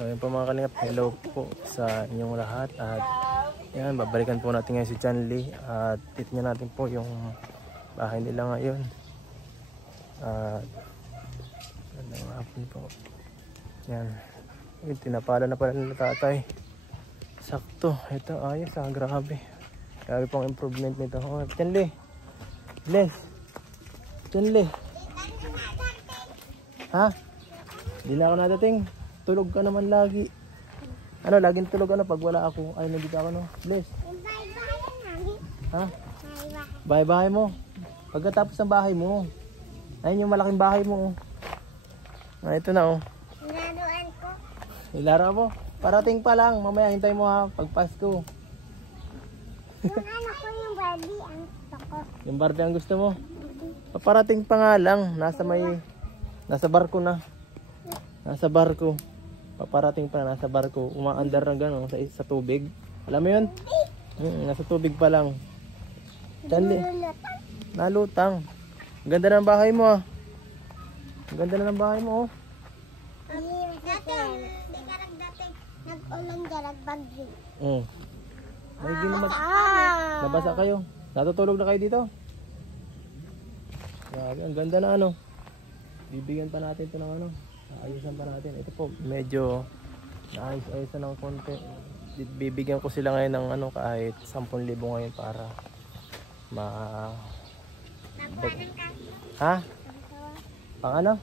So yun po mga kalingap, hello po sa inyong lahat. At yan, babalikan po natin ngayon si Chanli. At titignan natin po yung bahay nila ngayon. At gandang hapon po. Yan, tinapala na pala nila tatay. Sakto, ito ayos grabe. Grabe pong improvement nito. Oh, Chanli, bless Chanli, ha? Hindi na ako nadating. Tulog ka naman lagi. Ano, laging tulog pag wala ako. Ay, nandito ako, no? Bless. Ha? Bahay-bahay mo. Pagkatapos ng bahay mo. Ayun yung malaking bahay mo. Ito na, Ilaruan ko. Ilaro mo. Parating pa lang. Mamaya, hintay mo ha. Pag Pasko. Yung ano ko, yung Barbie ang gusto ko. Yung Barbie ang gusto mo? Paparating pa nga lang. Nasa barko na. Nasa barko. Paparating pa, nasa barko. Umaandar na gano'n sa tubig. Alam mo yun? Nasa tubig pa lang. Chanli, nalutang. Ganda ng bahay mo Ganda na ng bahay mo Dati, nag-ulan dyan, nagbagyo. May ginamat. Nabasa kayo. Natutulog na kayo dito. Grabe, ang ganda na Bibigyan pa natin ito ng ayusan pa natin. Ito po, medyo naayos-ayusan ng konti. Bibigyan ko sila ngayon ng kahit 10,000 ngayon para Magawa ng Ha? Pang ano?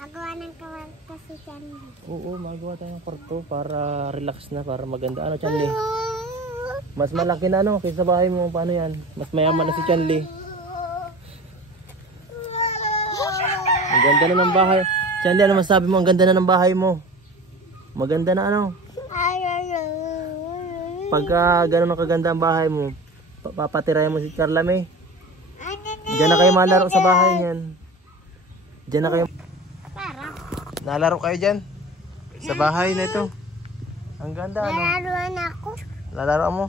Magawa ng kwarto si Chanli. Oo, magawa tayo ng kwarto para relax na, para maganda. Chanli? Mas malaki na kaysa bahay mo. Paano yan? Mas mayaman na si Chanli. Ang ganda na ng bahay. Chanli, ano masabi mo? Ang ganda na ng bahay mo. Maganda na Pagka gano'n kaganda ang bahay mo, papatirayan mo si Carla May. Diyan na kayo malaro sa bahay niyan. Diyan na kayo. Nalaro kayo dyan? Sa bahay na ito. Ang ganda Lalaruan ako. Lalaro mo?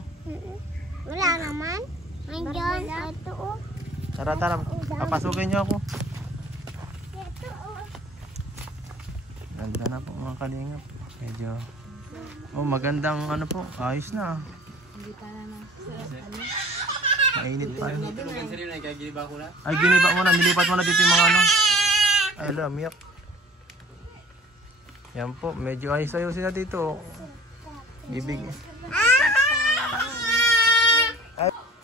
Wala naman. Nandiyan. Ito Tara. Papasukin niyo ako. Ganda na po mga kalingap. Medyo magandang po. Ayos na. Hindi pa naman. Mainit pa. Ay, giniba ko na. Ay, giniba mo na. Nilipat mo na dito yung mga Ay, miyak. Yan po. Medyo ayos-ayusin na dito. Bibig.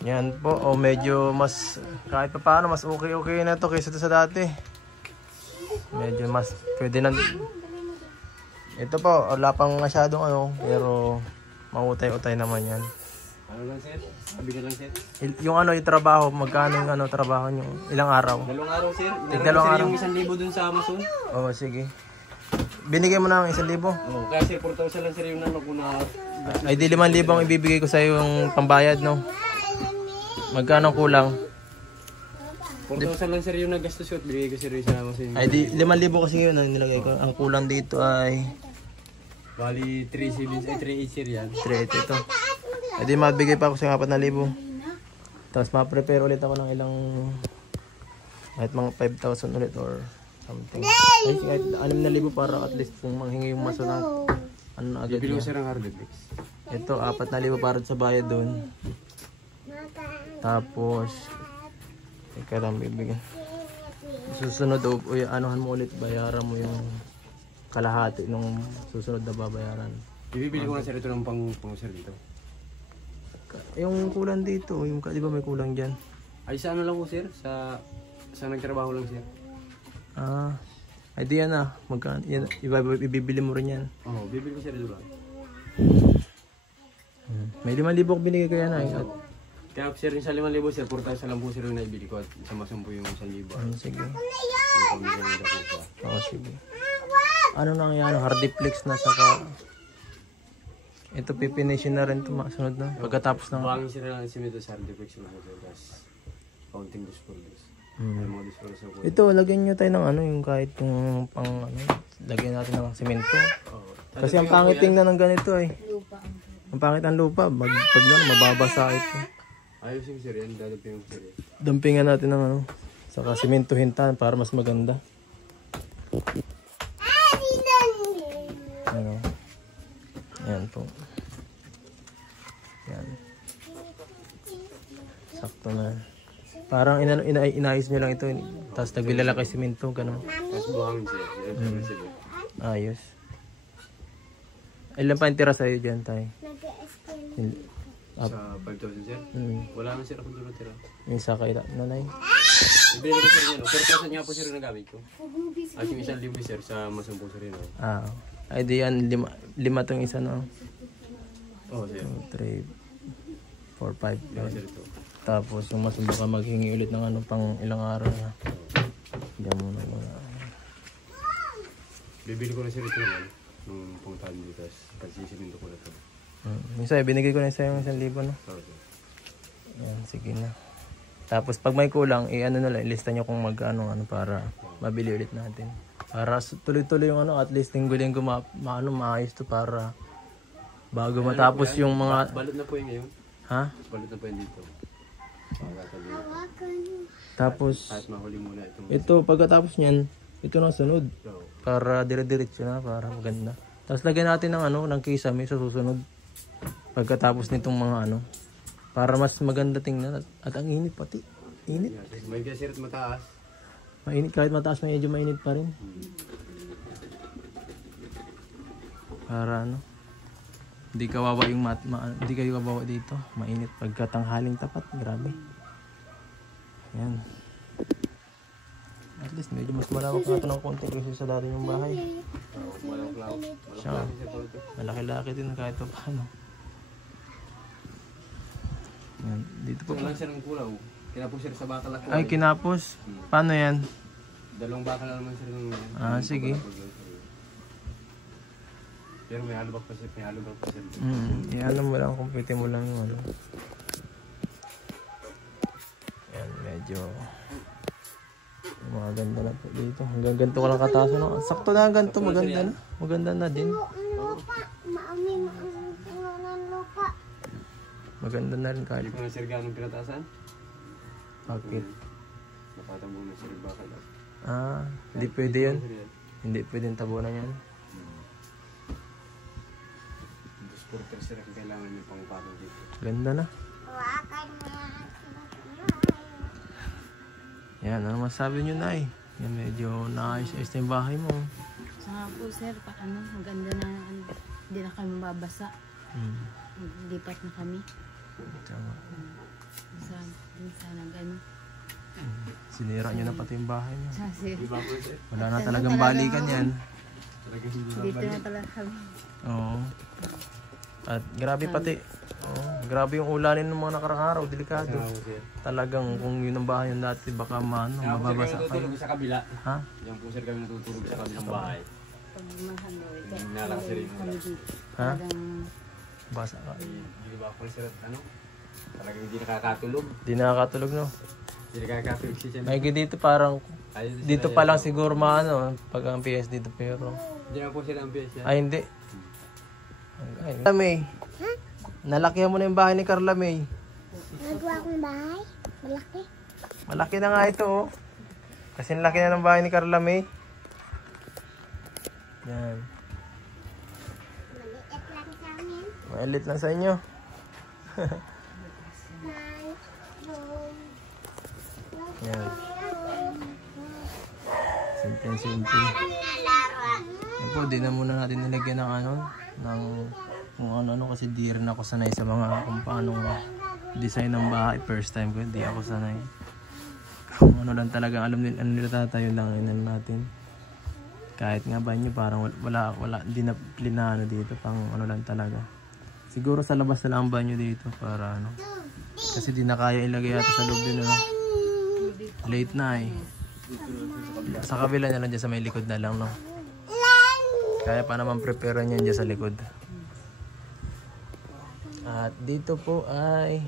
Yan po. Medyo mas kahit pa paano mas okay na to kaysa sa dati. Medyo mas pwede na. Ito po, wala pang masyadong pero mautay-utay naman yan. Ano lang sir? Sabi ka lang sir? Yung yung trabaho, magkano yung trabaho nyo? Ilang araw? 2 araw sir. Dalawang araw. Yung 1,000 dun sa Amazon. Oo, sige. Binigay mo na ng 1,000? Oo, kaya sir, 4,000 lang sir yung ko na. Ay di 5,000 ang ibibigay ko sa iyo yung pambayad, no? Magkano kulang? 4,000 lang sir yung nagastos ko at binigay ko sir yung sa Amazon. Ay di 5,000 kasi yun ang nilagay ko. Ang kulang dito ay bali 3,800 sir yan. 3,800 ito. Ay di mabigay pa ako sa 4,000. Tapos ma-prepare ulit ako ng ilang kahit mga 5,000 ulit or something. Ay kahit 6,000 para at least kung manghingi yung maso ng na agad Bibili ko niya. sir ang hardflex. Ito 4,000 para sa bayad doon. Tapos ikaw lang bibigyan. Susunod anuhan mo ulit, bayaran mo yung kalahati nung susunod na babayaran. Bibili ko na sir ito ng pang sir dito. Yung kulang dito, yung di ba may kulang diyan? Ay sa ano lang po sir, sa nagtrabaho lang sir. Ay di yan magkano yan, ibibili mo rin yan. Oo, bibili ko sir dito lang. May 5,000 ko binigay ko yan Kaya sir yung sa 5,000 sir, 4,000 lang po sir yung naibili ko at isang po yung 1,000. Sige. Oo, sige. Ano na yan, hardiplex na saka ito pipinishin na rin ito masunod na pagkatapos ng bangin sir lang simento sa hardiplex na sir, tapos counting dos por dos. Ito, lagyan nyo tayo ng yung kahit yung pang lagyan natin ng semento. Kasi ang pangit tingnan ng ganito ang pangit ang lupa, pag mababasa ito. Ayos yung sir yan, dadampingan ko sir yan. Dampingan natin ng saka sementohin tayo para mas maganda. po. Yan. Sakto na. Parang inayos nyo lang ito. Tapos nagbilala kay simento. Ganun. Tapos buhangin siya. Ayos. Ilan pa yung tira sa'yo dyan, tay? Sa 5,000 sir? Wala na sir akong doon tira. Yung isa kay nanay. Ibili ko sir yan. Pero kasi nga po sir yung nagamit ko. At yung isang libre sir sa masambong sir yun. Ay di yan, lima tong isa no? Oo sir. 2, 3, 4, 5. Lama sir ito. Tapos yung masubukan maghingi ulit ng ano pang ilang araw na. Diyan muna. Bibili ko na sir ito yan. Nung puntahan dito. Tapos pagsisiminto ko na ito. Minsan, binigay ko na sa yung 1,000 no? Oo sir. Yan, sige na. Tapos pag may kulang, ano na lang, ilista nyo kung magkano para mabili ulit natin. Para tuloy-tuloy yung at least linggo-linggo maayos to para bago matapos yung mga... Balot na po yung ngayon. Ha? Balot na po yung dito. Tapos, kahit mahuli muna itong... ito, pagkatapos nyan, ito na sunod. Para dire-diretso na, para maganda. Tapos lagyan natin ng kisame sa susunod. Pagkatapos nitong mga para mas maganda tingnan at ang init pati. Init. May gasir at mataas. Mainit kahit mataas medyo mainit pa rin. Para hindi kawawa yung hindi kayo kawawa dito. Mainit pagkatanghaling tapat, grabe. Yan. At least medyo mas malawak na ito ng konti kasi sa dati yung bahay. Siya, malaki-laki din kahit pa paano. Yan. Dito po. Lang sir ng kulaw. Kinapos sir sa bakal ako. Ay, kinapos? Paano yan? Dalawang bakal na naman sir ng... Sige. Pero may halubak pa sir. Alam mo lang, kumpitin mo lang yung Yan, medyo maganda na po dito. Hanggang ganito ka lang kataas. Sakto na ganito, maganda na. Maganda na din. Maganda na rin kahit. Hindi ko na sir ganong pinatasan? Bakit? Napatambo na sir yung bakal. Hindi pwede yun. Hindi pwede yung tabunan yan. Sporter sir ang kailangan yung pangpapang dito. Ganda na. Yan, ano masabi nyo na Yan, medyo naayos-ayos na yung bahay mo. Saka po sir, ang ganda na, hindi na kami mababasa. Lipat na kami. Tama. Sana gano'n. Sinira nyo na pati yung bahay mo. Diba po sir? Wala na talagang balikan yan. Dito na talaga kami. Oo. At grabe pati. Grabe yung ulanin ng mga nakarang araw, delikado. Talagang kung yun ang bahay yung dati, baka mababasa kayo. Kami natutulog sa kabila. Ha? Yan po sir kami natutulog sa kabilang bahay. Pag mahaloy, Nalakasir yung kami dito. Ha? Talagang Basa ka. Di ba po sir talagang hindi nakakatulog. Di nakakatulog no? Hindi nakakatulog si Chen. May dito parang, dito pa lang siguro pag ang PS dito pero. Hindi na po sila ang PS yan. Ay hindi. Carla May. Nalakihan mo na yung bahay ni Carla May. Nagawa akong bahay. Malaki. Malaki na nga ito Kasi laki na ng bahay ni Carla May. Yan. Maliit lang sa amin. Mailit lang sa inyo. Yan. Simple. Yan po, di na muna natin nilagyan ng ng kung ano kasi di rin ako sanay sa mga kung paano design ng bahay. First time ko, di ako sanay. Kung ano lang talagang alam nila tatayo lang inan natin. Kahit nga ba nyo parang wala di na plinano dito pang ano lang talaga. Siguro sa labas na lang ang banyo dito para kasi di na kaya ilagay yata sa loob din late na sa kabila na lang dyan sa may likod na lang kaya pa naman prepare yan dyan sa likod. At dito po ay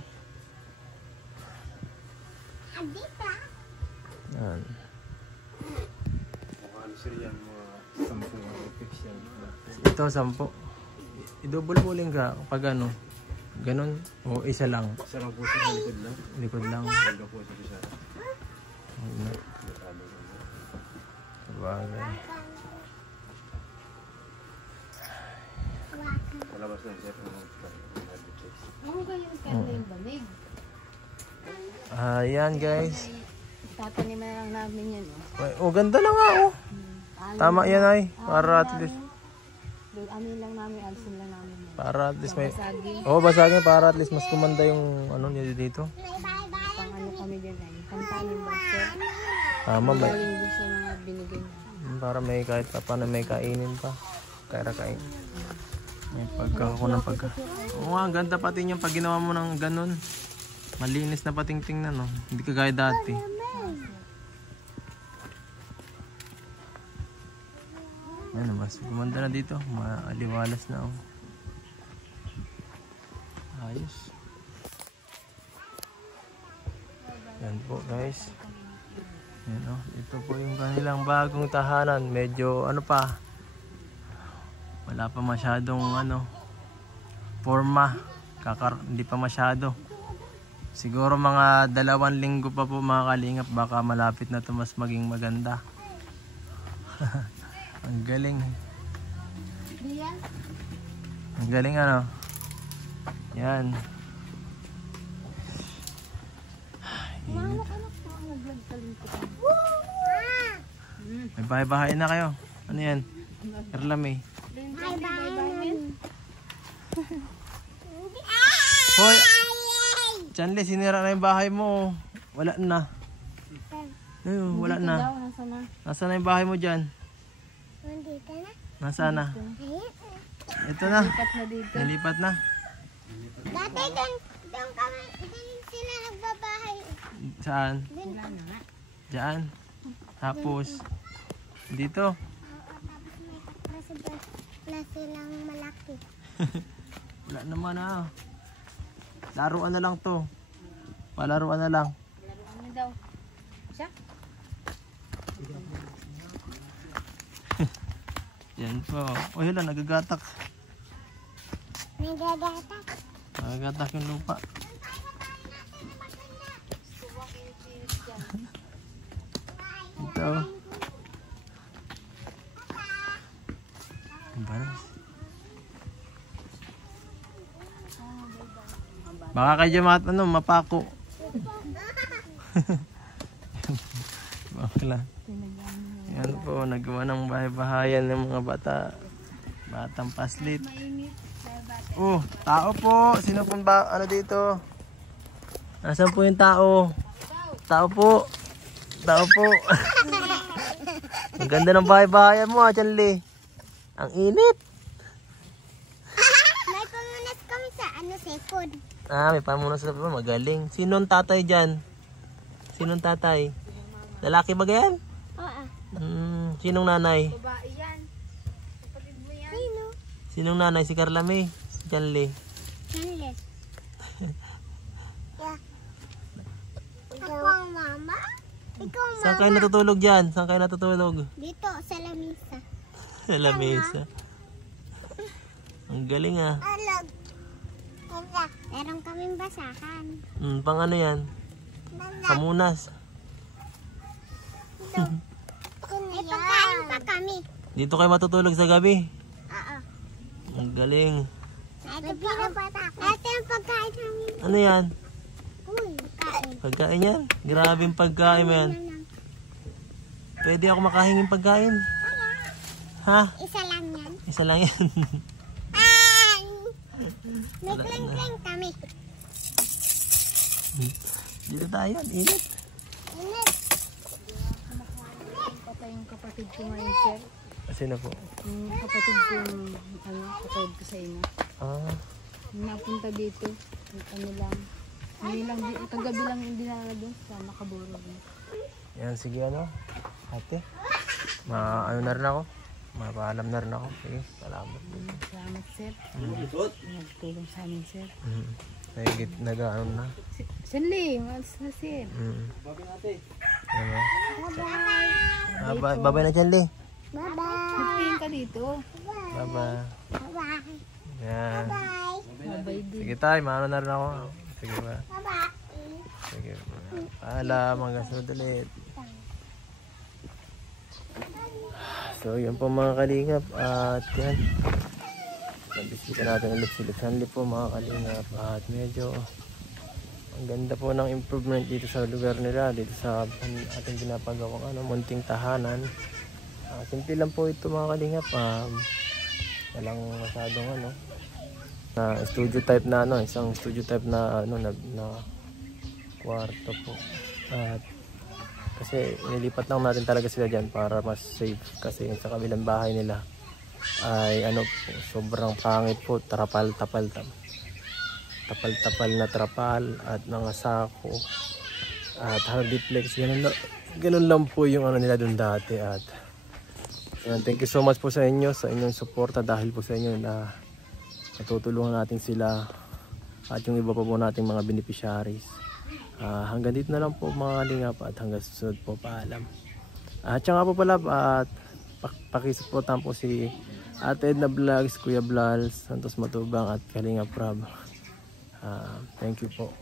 yan. Ito 10. I-double bowling ka pag ganon o isa lang. Isa lang po sa likod lang. Likod lang. Hanggang po sa isa. Sabagay. Palabas na sir. Oo, ganyan kaya yung banig. Ayan guys. Tataniman na lang namin yan. Oh, ganda na nga oh. Tama yan ay. Para at least. Amin lang namin, alsin lang namin. Para at least may... Basagin. Oo, basagin para at least mas kumanda yung ano niya dito. Pang ano kami dyan ay. Kantanin ba sir? Tama, may... Galing doon sa mga binigay. Para may kahit pa paano may kainin pa. Kaya kain. May pagkako ng pagka. Oo nga, ganda pati yung pag ginawa mo ng ganun. Malinis na pating tingnan no. Hindi ka gaya dati. Ano mas gumanda na dito. Maaliwalas na oh. Ayos. Yan po guys. Yan oh. Ito po yung kanilang bagong tahanan. Medyo ano pa. Wala pa masyadong ano. Forma. Hindi pa masyado. Siguro mga 2 linggo pa po mga kalingap. Baka malapit na ito mas maging maganda. Ang galing. Ang galing ano. Yan. Init. May bahay-bahay na kayo. Ano yan? Erlame. Hoy! Chanle, sinira na yung bahay mo. Wala na. Ayun, wala na. Nasaan na yung bahay mo dyan? Nandito na. Nasaan na? Ito na. Nilipat na. Dati doon kami, doon sila nagbabahay. Saan? Doon. Diyan. Tapos, dito. Tapos may silang malaki. Wala naman ah. Laruan na lang to. Palaruan na lang. Laruan na daw. Siya? Yan po. O yun lang, nagagatak. Nagagatak. Nagagatak yung lupa. Ito. Banas. Baka kayo mapako. Bakla. Yan po, nagawa ng bahay-bahayan ng mga batang paslit. Oh, tao po. Sino po ba, ano dito? Nasaan po yung tao? Tao po. Tao po. Ang ganda ng bahay-bahayan mo, Chanli. Ang init. May pamunas kami sa sipon. May pamunas na po. Magaling. Sinong tatay dyan? Sinong tatay? Lalaki ba yan? Oo. Sinong nanay? Babae yan. Kapatid mo yan. Sino? Sinong nanay? Si Carla May? Si Chanli? Chanles. Ako ang mama? Ikaw ang Saan kayo natutulog dyan? Saan kayo natutulog? dito sa lamisa. Sa lamesa. Ang galing ah. Alag. Meron kaming basahan. Pang ano yan? Pamunas. May pagkain pa kami. Dito kayo matutulog sa gabi. Oo. Ang galing. Ito yung pagkain namin. Ano yan? Uy, pagkain. Pagkain yan? Grabing pagkain mo yan. Pwede ako makahinging pagkain? Ha? Isa lang yan. Isa lang yan. May kling-kling kami. Dito tayo. Init. Init. Patay yung kapatid ko ngayon, sir. Sino po? Yung kapatid ko, kapatid ko sa inyo. Napunta dito. Ano lang. Ngayon lang, kagabi lang yung dinala doon sa Nakaburo. Yan, sige ano. Ate. Ano na rin ako. Mapaalam na rin ako. Sige, salamat. Salamat, sir. Nagtulong sa amin, sir. Nag-ano na. Sanli, malas na, sir. Ano? Bye-bye na dyan, Lee. Bye-bye. Magtingin ka dito. Bye-bye. Bye-bye. Yan. Bye. Bye-bye din. Sige tayo, maano na rin ako. Sige ba? Bye-bye. Sige. Paalam, hanggang sunod ulit. So yun po mga kalingap. At yan. nabisita natin ulit si Luchanli po mga kalingap. At medyo ang ganda po ng improvement dito sa lugar nila, dito sa ating pinapagawang munting tahanan. Simple lang po ito mga kalingap. Walang masyadong studio type na isang studio type na na kwarto po. At kasi nilipat lang natin talaga sila diyan para mas safe, kasi sa kabilang bahay nila ay po, sobrang pangit po, tapal na trapal at mga sako at hardiplex, ganun lang po yung nila doon dati. At thank you so much po sa inyo, sa inyong suporta. Dahil po sa inyo na natutulungan natin sila at yung iba pa po nating mga beneficiaries. Hanggang dito na lang po mga kalingap, at hanggang susunod po, paalam. At siya nga po pala, at pakisuportahan po si Ate Edna Vlogs, Kuya Blals, Santos Matubang at Kalingap Rob. Thank you po.